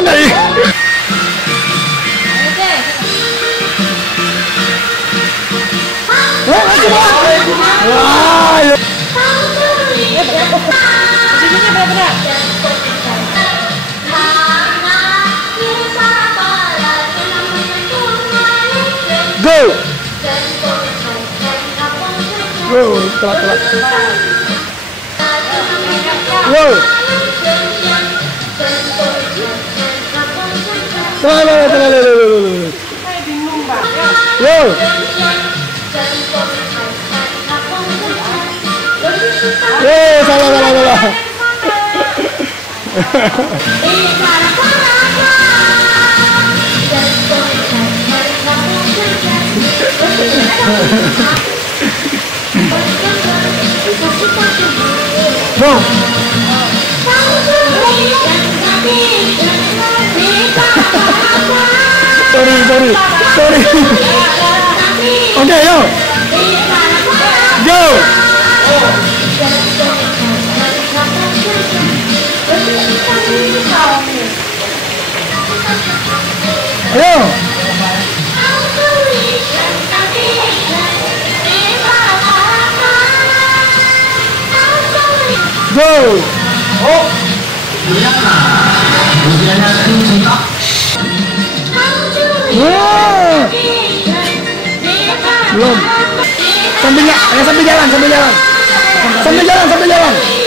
turun dari. Wah, ya. Posisinya benar-benar. Go. Go, telat. Go. Telat. Saya bingung, Pak. Go. Salah. No. Sorry. Oke, yo. Go. Ayo. Go. Oh, lihat lah. Usianya cinta. Belum. Sambil jalan.